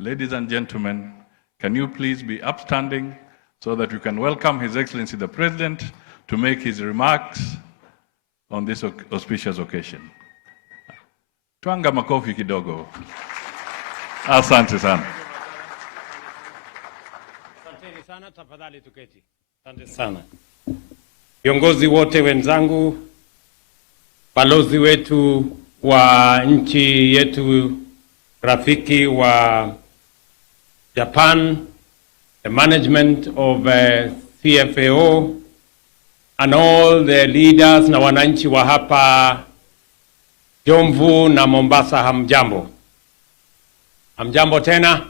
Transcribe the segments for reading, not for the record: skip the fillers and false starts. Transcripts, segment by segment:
Ladies and gentlemen, can you please be upstanding so that we can welcome His Excellency the President to make his remarks on this auspicious occasion. Twanga makofi kidogo. Asante sana. Asante sana, tafadhali tuketi. Asante sana. Viongozi wote wenzangu, balozi wetu wa nchi yetu rafiki wa Japan, the management of CFAO, and all the leaders na wananchi wa hapa Jomvu na Mombasa, hamjambo. Hamjambo tena.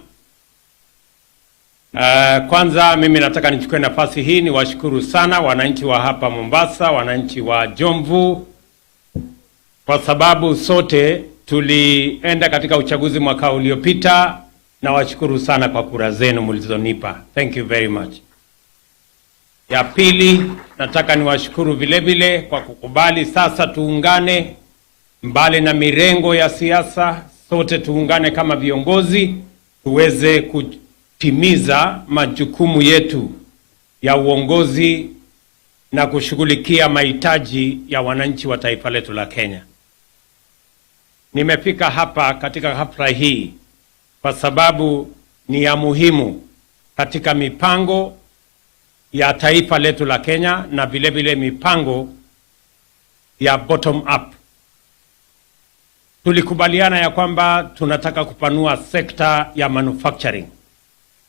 Kwanza mimi nataka nichukue nafasi hii ni washukuru sana wananchi wa hapa Mombasa, wananchi wa Jomvu, kwa sababu sote tulienda katika uchaguzi mwaka uliopita, na washukuru sana kwa kura zenu mlizonipa. Thank you very much. Ya pili, nataka niwashukuru vile vile kwa kukubali sasa tuungane, mbali na mirengo ya siasa, sote tuungane kama viongozi tuweze kutimiza majukumu yetu ya uongozi na kushughulikia mahitaji ya wananchi wa taifa letu la Kenya. Nimefika hapa katika hafla hii kwa sababu ni ya muhimu katika mipango ya taifa letu la Kenya na vile vile mipango ya bottom up. Tulikubaliana ya kwamba tunataka kupanua sekta ya manufacturing.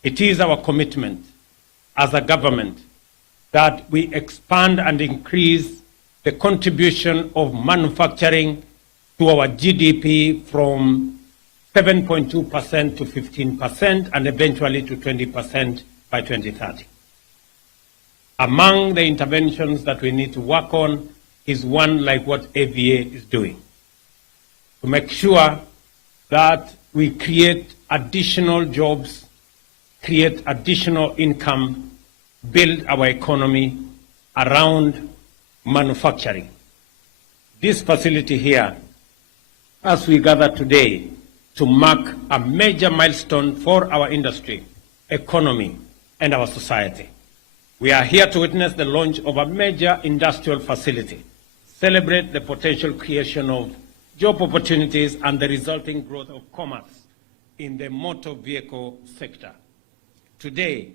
It is our commitment as a government that we expand and increase the contribution of manufacturing to our GDP from 7.2% to 15% and eventually to 20% by 2030. Among the interventions that we need to work on is one like what AVA is doing, to make sure that we create additional jobs, create additional income, build our economy around manufacturing. This facility here, as we gather today to mark a major milestone for our industry, economy, and our society. We are here to witness the launch of a major industrial facility, celebrate the potential creation of job opportunities and the resulting growth of commerce in the motor vehicle sector. Today,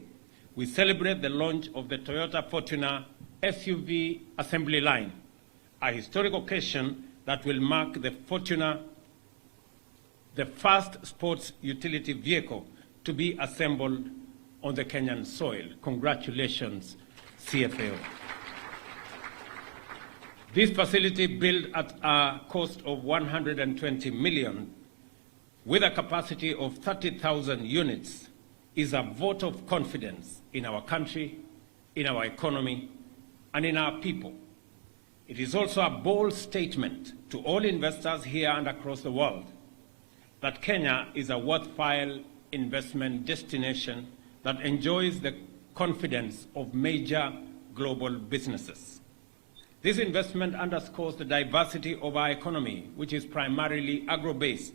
we celebrate the launch of the Toyota Fortuner SUV assembly line, a historic occasion that will mark the Fortuner, the first sports utility vehicle to be assembled on the Kenyan soil. Congratulations, CFAO. This facility, built at a cost of 120 million, with a capacity of 30,000 units, is a vote of confidence in our country, in our economy, and in our people. It is also a bold statement to all investors here and across the world that Kenya is a worthwhile investment destination that enjoys the confidence of major global businesses. This investment underscores the diversity of our economy, which is primarily agro-based,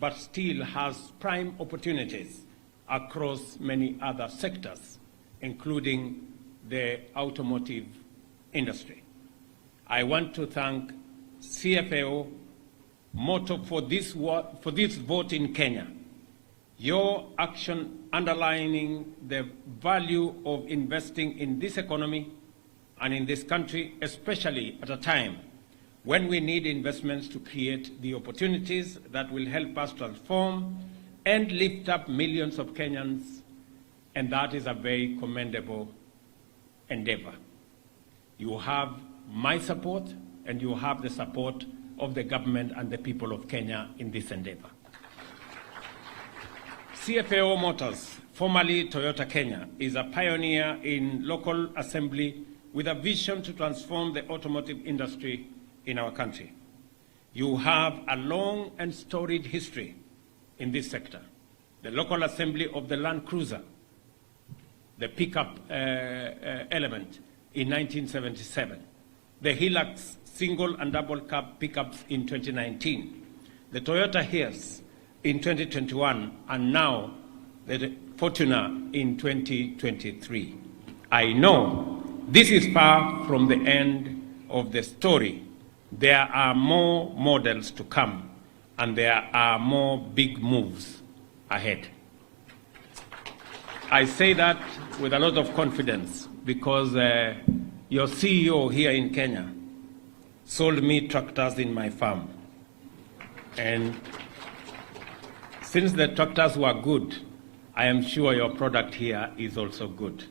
but still has prime opportunities across many other sectors, including the automotive industry. I want to thank CFAO motto for this vote in Kenya. Your action underlining the value of investing in this economy and in this country, especially at a time when we need investments to create the opportunities that will help us transform and lift up millions of Kenyans, and that is a very commendable endeavor. You have my support, and you have the support of the government and the people of Kenya in this endeavor. CFAO Motors, formerly Toyota Kenya, is a pioneer in local assembly with a vision to transform the automotive industry in our country. You have a long and storied history in this sector. The local assembly of the Land Cruiser, the pickup element in 1977, the Hilux single and double cab pickups in 2019, the Toyota Hiace in 2021, and now the Fortuna in 2023. I know this is far from the end of the story. There are more models to come, and there are more big moves ahead. I say that with a lot of confidence because your CEO here in Kenya sold me tractors in my farm. And since the tractors were good, I am sure your product here is also good.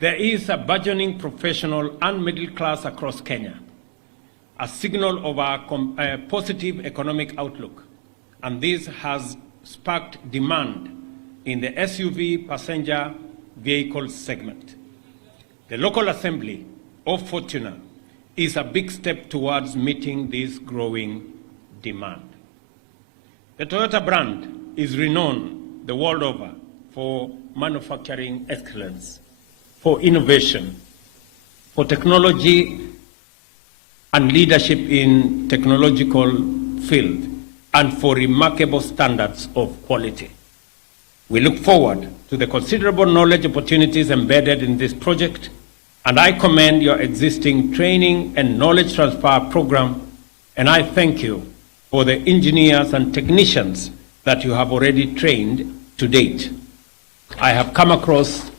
There is a burgeoning professional and middle class across Kenya, a signal of our positive economic outlook, and this has sparked demand in the SUV passenger vehicle segment. The local assembly of Fortuna is a big step towards meeting this growing demand. The Toyota brand is renowned the world over for manufacturing excellence, for innovation, for technology and leadership in technological field, and for remarkable standards of quality. We look forward to the considerable knowledge opportunities embedded in this project, and I commend your existing training and knowledge transfer program, and I thank you for the engineers and technicians that you have already trained to date. I have come across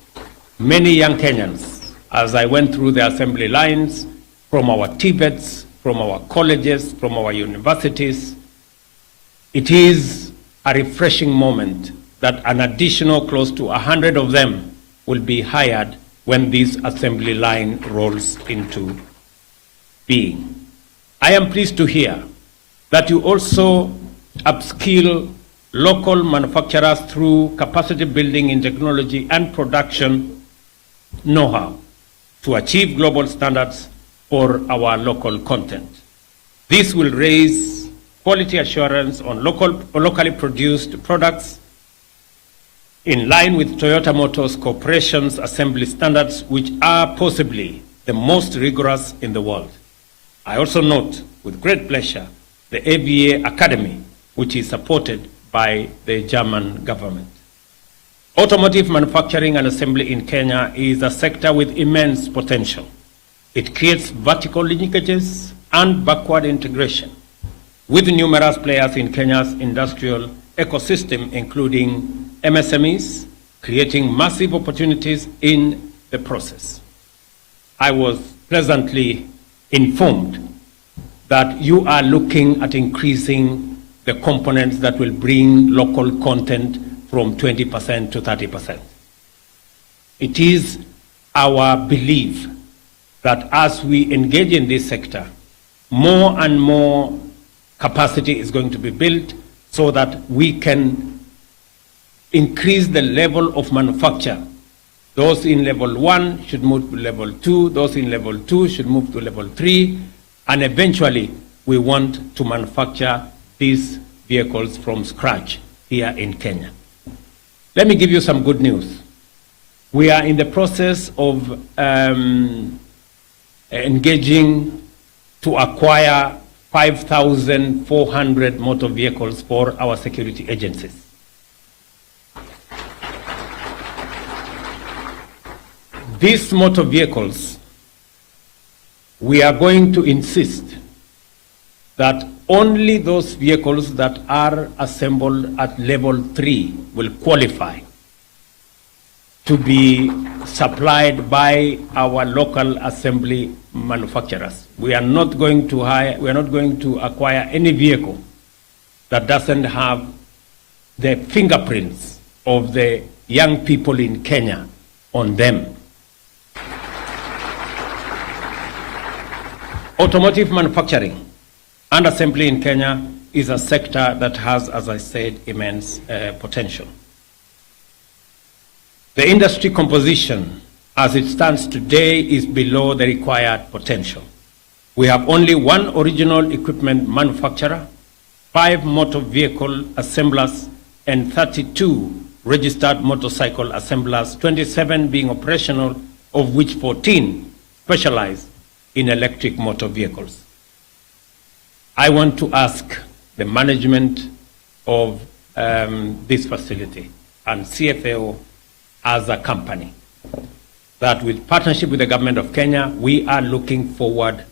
many young Kenyans as I went through the assembly lines from our TVETs, from our colleges, from our universities. It is a refreshing moment that an additional close to 100 of them will be hired when this assembly line rolls into being. I am pleased to hear that you also upskill local manufacturers through capacity building in technology and production know-how to achieve global standards for our local content. This will raise quality assurance on locally produced products in line with Toyota Motors Corporation's assembly standards, which are possibly the most rigorous in the world. I also note with great pleasure the AVA Academy, which is supported by the German government. Automotive manufacturing and assembly in Kenya is a sector with immense potential. It creates vertical linkages and backward integration with numerous players in Kenya's industrial ecosystem, including MSMEs, creating massive opportunities in the process. I was pleasantly informed that you are looking at increasing the components that will bring local content from 20% to 30%. It is our belief that as we engage in this sector, more and more capacity is going to be built so that we can increase the level of manufacture. Those in level 1 should move to level 2, those in level 2 should move to level 3, and eventually we want to manufacture these vehicles from scratch here in Kenya. Let me give you some good news. We are in the process of engaging to acquire 5,400 motor vehicles for our security agencies. These motor vehicles, we are going to insist that only those vehicles that are assembled at level 3 will qualify to be supplied by our local assembly manufacturers. We are not going to acquire any vehicle that doesn't have the fingerprints of the young people in Kenya on them. Automotive manufacturing and assembly in Kenya is a sector that has, as I said, immense potential. The industry composition as it stands today is below the required potential. We have only one original equipment manufacturer, 5 motor vehicle assemblers, and 32 registered motorcycle assemblers, 27 being operational, of which 14 specialize in electric motor vehicles. I want to ask the management of this facility and CFAO as a company. That with partnership with the government of Kenya, we are looking forward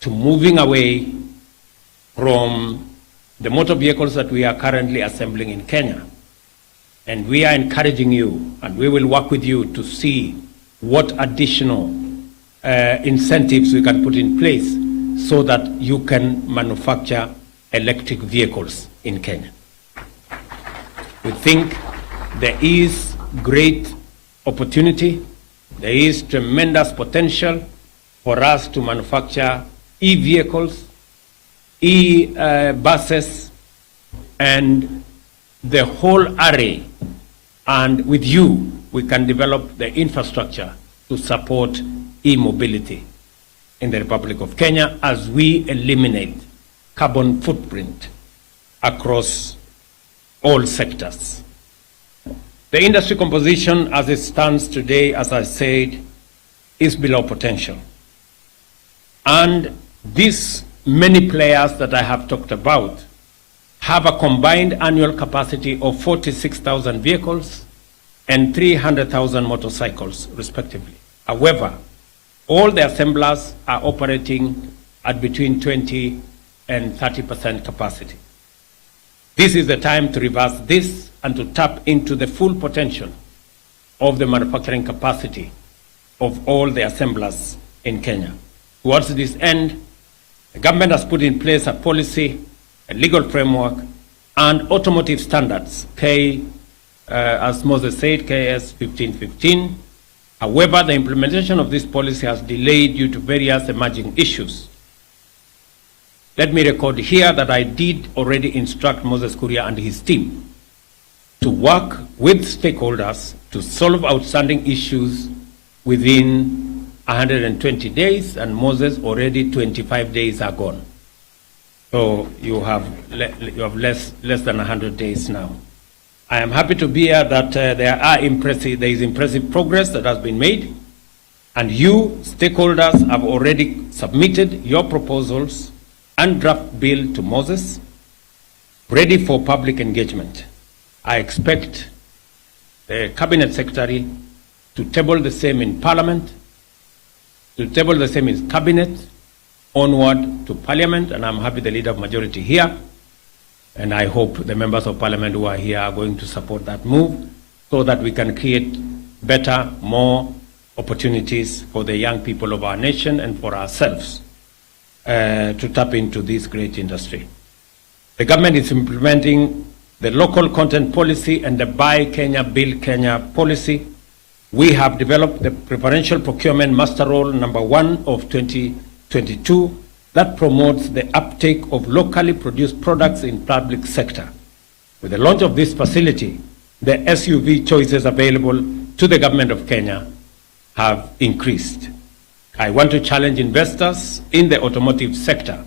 to moving away from the motor vehicles that we are currently assembling in Kenya. And we are encouraging you, and we will work with you to see what additional incentives we can put in place so that you can manufacture electric vehicles in Kenya. We think there is great opportunity, there is tremendous potential for us to manufacture e-vehicles, e-buses, and the whole array. And with you, we can develop the infrastructure to support e-mobility in the Republic of Kenya as we eliminate carbon footprint across all sectors. The industry composition as it stands today, as I said, is below potential. And these many players that I have talked about have a combined annual capacity of 46,000 vehicles and 300,000 motorcycles, respectively. However, all the assemblers are operating at between 20 and 30% capacity. This is the time to reverse this and to tap into the full potential of the manufacturing capacity of all the assemblers in Kenya. Towards this end, the government has put in place a policy, a legal framework, and automotive standards, as Moses said, KS 1515. However, the implementation of this policy has delayed due to various emerging issues. Let me record here that I did already instruct Moses Kuria and his team to work with stakeholders to solve outstanding issues within 120 days, and Moses, already 25 days are gone. So you have less than 100 days now. I am happy to hear that there is impressive progress that has been made, and you, stakeholders, have already submitted your proposals and draft bill to Moses, ready for public engagement. I expect the Cabinet Secretary to table the same in Parliament, to table the same in Cabinet, onward to Parliament, and I'm happy the Leader of Majority here, and I hope the members of Parliament who are here are going to support that move so that we can create better, more opportunities for the young people of our nation and for ourselves to tap into this great industry. The government is implementing the local content policy and the Buy Kenya, Build Kenya policy. We have developed the preferential procurement master role number 1 of 2022 that promotes the uptake of locally produced products in public sector. With the launch of this facility, the SUV choices available to the government of Kenya have increased. I want to challenge investors in the automotive sector,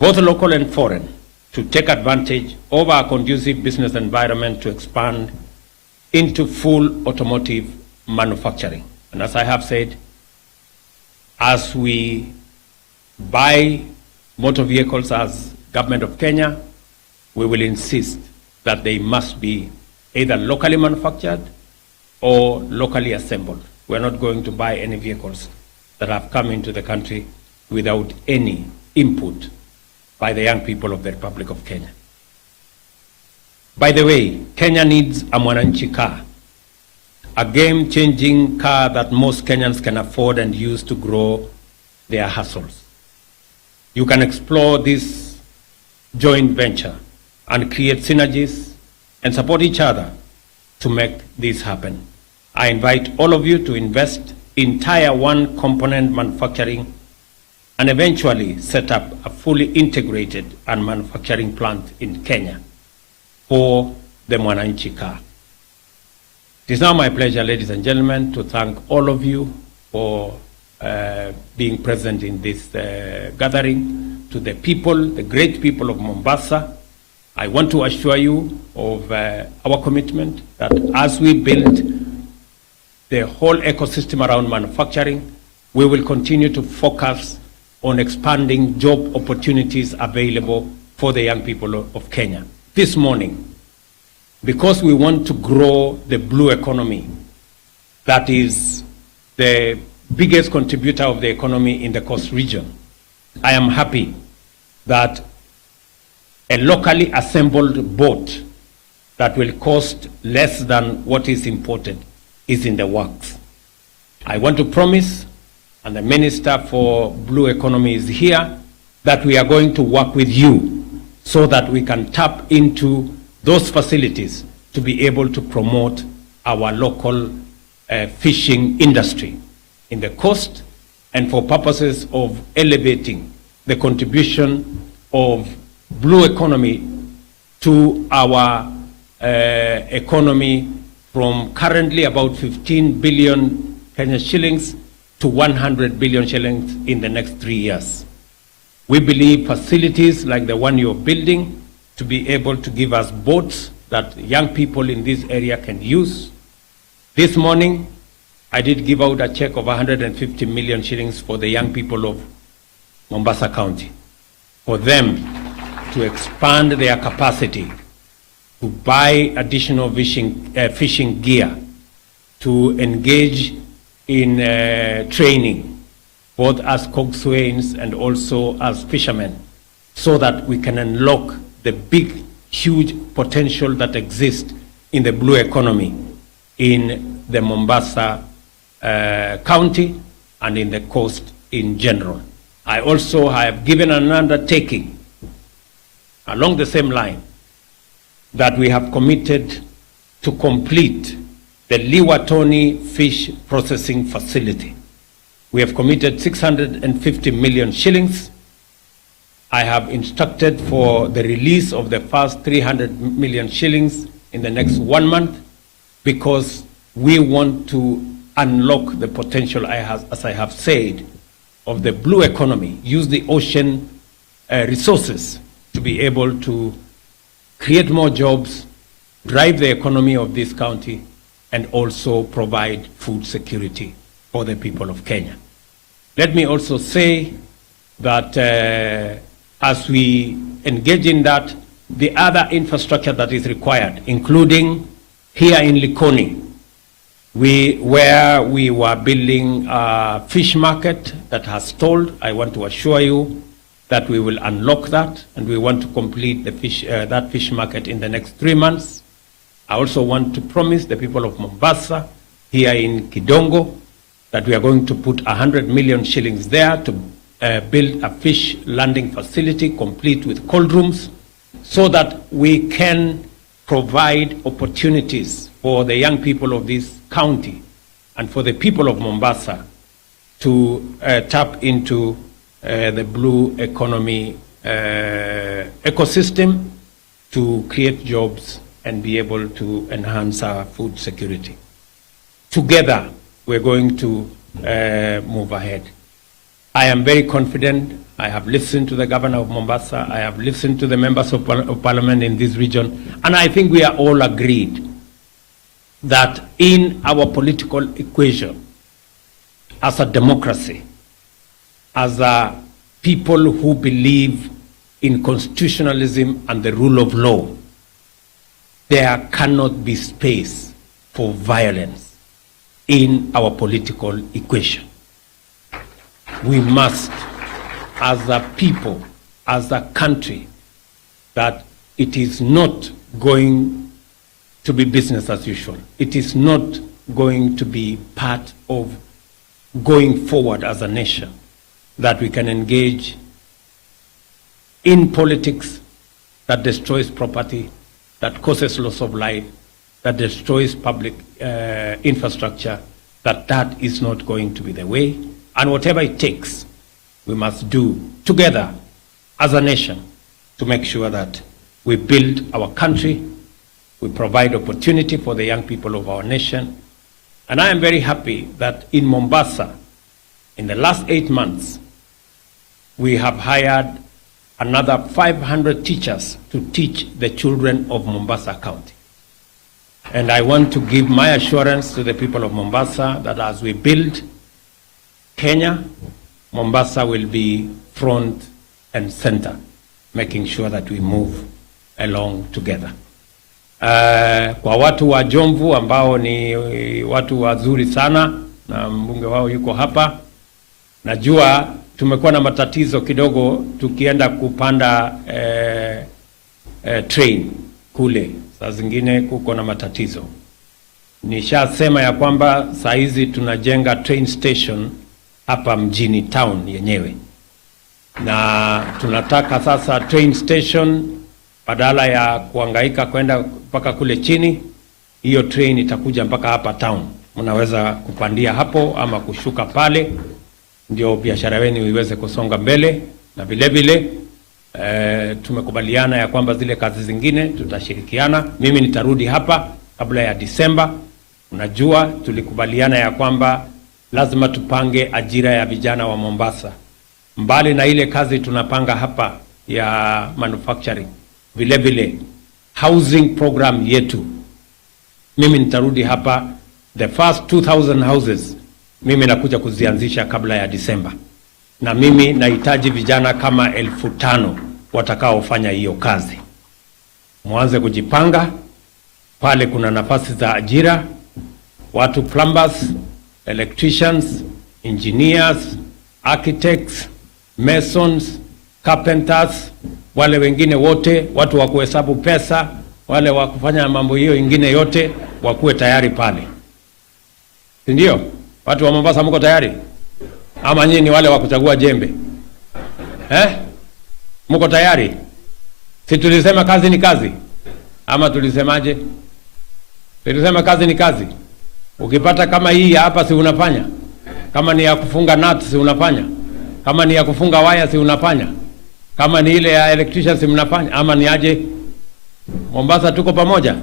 both local and foreign, to take advantage of our conducive business environment to expand into full automotive manufacturing. And as I have said, as we buy motor vehicles as government of Kenya, we will insist that they must be either locally manufactured or locally assembled. We're not going to buy any vehicles that have come into the country without any input by the young people of the Republic of Kenya. By the way, Kenya needs a Mwananchi car, a game-changing car that most Kenyans can afford and use to grow their hustles. You can explore this joint venture and create synergies and support each other to make this happen. I invite all of you to invest in Tier 1 component manufacturing and eventually set up a fully integrated and manufacturing plant in Kenya for the Mwananchi car. It is now my pleasure, ladies and gentlemen, to thank all of you for being present in this gathering. To the people, the great people of Mombasa, I want to assure you of our commitment that as we build the whole ecosystem around manufacturing, we will continue to focus on expanding job opportunities available for the young people of Kenya. This morning, because we want to grow the blue economy, that is the biggest contributor of the economy in the coast region. I am happy that a locally assembled boat that will cost less than what is imported is in the works. I want to promise, and the Minister for Blue Economy is here, that we are going to work with you so that we can tap into those facilities to be able to promote our local fishing industry in the coast, and for purposes of elevating the contribution of blue economy to our economy from currently about 15 billion Kenya shillings to 100 billion shillings in the next 3 years. We believe facilities like the one you're building to be able to give us boats that young people in this area can use. This morning, I did give out a check of 150 million shillings for the young people of Mombasa County, for them to expand their capacity, to buy additional fishing gear, to engage in training, both as coxswains and also as fishermen, so that we can unlock the big, huge potential that exists in the blue economy in the Mombasa County and in the coast in general. I also have given an undertaking along the same line that we have committed to complete the Liwatoni fish processing facility. We have committed 650 million shillings. I have instructed for the release of the first 300 million shillings in the next 1 month, because we want to unlock the potential, as I have said, of the blue economy, use the ocean resources to be able to create more jobs, drive the economy of this county, and also provide food security for the people of Kenya. Let me also say that as we engage in that, the other infrastructure that is required, including here in Likoni, where we were building a fish market that has stalled. I want to assure you that we will unlock that, and we want to complete the that fish market in the next 3 months. I also want to promise the people of Mombasa, here in Kidongo, that we are going to put 100 million shillings there to build a fish landing facility complete with cold rooms, so that we can provide opportunities for the young people of this county and for the people of Mombasa to tap into the blue economy ecosystem, to create jobs and be able to enhance our food security. Together, we're going to move ahead. I am very confident. I have listened to the governor of Mombasa. I have listened to the members of parliament in this region. And I think we are all agreed that in our political equation, as a democracy, as a people who believe in constitutionalism and the rule of law, there cannot be space for violence in our political equation. We must, as a people, as a country, that it is not going to be business as usual. It is not going to be part of going forward as a nation, that we can engage in politics that destroys property, that causes loss of life, that destroys public infrastructure, that is not going to be the way. And whatever it takes, we must do together as a nation to make sure that we build our country, we provide opportunity for the young people of our nation. And I am very happy that in Mombasa, in the last 8 months, we have hired another 500 teachers to teach the children of Mombasa County. And I want to give my assurance to the people of Mombasa that as we build Kenya, Mombasa will be front and center, making sure that we move along together. Kwa watu wa Jomvu ambao ni watu wazuri sana na mbunge wao yuko hapa, najua tumekuwa na matatizo kidogo tukienda kupanda train kule, saa zingine kuko na matatizo. Nishasema ya kwamba saa hizi tunajenga train station hapa mjini town yenyewe, na tunataka sasa train station badala ya kuhangaika kwenda mpaka kule chini, hiyo train itakuja mpaka hapa town. Mnaweza kupandia hapo ama kushuka pale, ndio biashara yenu iweze kusonga mbele. Na vile vile tumekubaliana ya kwamba zile kazi zingine tutashirikiana. Mimi nitarudi hapa kabla ya Disemba. Unajua tulikubaliana ya kwamba lazima tupange ajira ya vijana wa Mombasa, mbali na ile kazi tunapanga hapa ya manufacturing. Vile vile housing program yetu, mimi nitarudi hapa, the first 2000 houses mimi nakuja kuzianzisha kabla ya Disemba, na mimi nahitaji vijana kama 5,000 watakaofanya hiyo kazi. Mwanze kujipanga pale, kuna nafasi za ajira, watu plumbers, electricians, engineers, architects, masons, carpenters, wale wengine wote, watu wa kuhesabu pesa, wale wa kufanya mambo hiyo ingine yote, wakuwe tayari pale. Ndio, watu wa Mombasa mko tayari? Ama nyinyi ni wale wa kuchagua jembe? Mko tayari? Si tulisema kazi ni kazi? Ama tulisemaje? Tulisema kazi ni kazi. Ukipata kama hii hapa, si unafanya? Kama ni ya kufunga nuts, si unafanya? Kama ni ya kufunga waya, si unafanya? Kama ni ile ya electrician, si mnafanya? Ama ni aje? Mombasa tuko pamoja.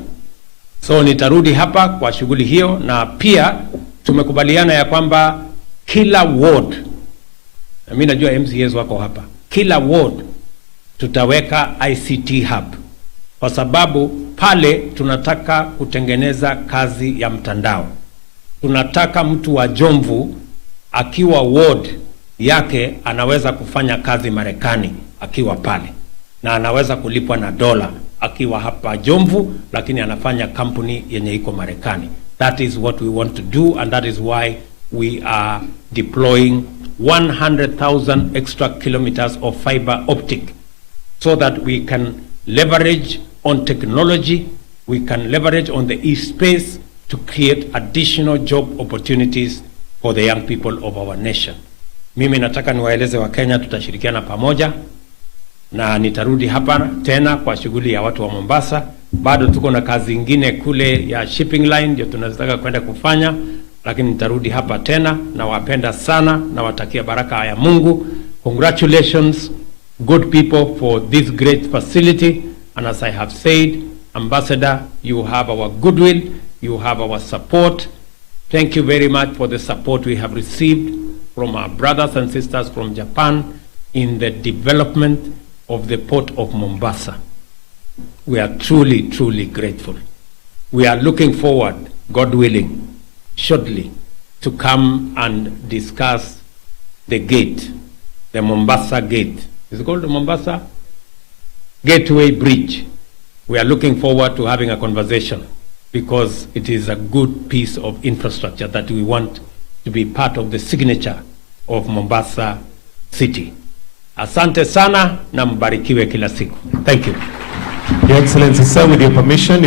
So nitarudi hapa kwa shughuli hiyo, na pia tumekubaliana ya kwamba kila ward, na mimi najua MCAs wako hapa, kila ward tutaweka ICT hub, kwa sababu pale tunataka kutengeneza kazi ya mtandao. Tunataka mtu wa Jomvu akiwa ward yake anaweza kufanya kazi Marekani akiwa pale, na anaweza kulipwa na dola akiwa hapa Jomvu, lakini anafanya kampuni yenye iko Marekani. That is what we want to do, and that is why we are deploying 100,000 extra kilometers of fiber optic, so that we can leverage on technology, we can leverage on the e-space to create additional job opportunities for the young people of our nation. Mimi nataka niwaeleze wa Kenya, tutashirikiana pamoja, na nitarudi hapa tena kwa shughuli ya watu wa Mombasa. Bado tuko na kazi ingine kule ya shipping line ndio tunataka kwenda kufanya, lakini nitarudi hapa tena. Na wapenda sana, na watakia baraka ya Mungu. Congratulations good people for this great facility, and as I have said, Ambassador, you have our goodwill, you have our support. Thank you very much for the support we have received from our brothers and sisters from Japan in the development of the port of Mombasa. We are truly, truly grateful. We are looking forward, God willing, shortly to come and discuss the gate, the Mombasa gate. Is it called the Mombasa Gateway Bridge? We are looking forward to having a conversation, because it is a good piece of infrastructure that we want to be part of the signature of Mombasa City. Asante sana na mbarikiwe kila siku. Thank you. Your Excellency, sir, with your permission,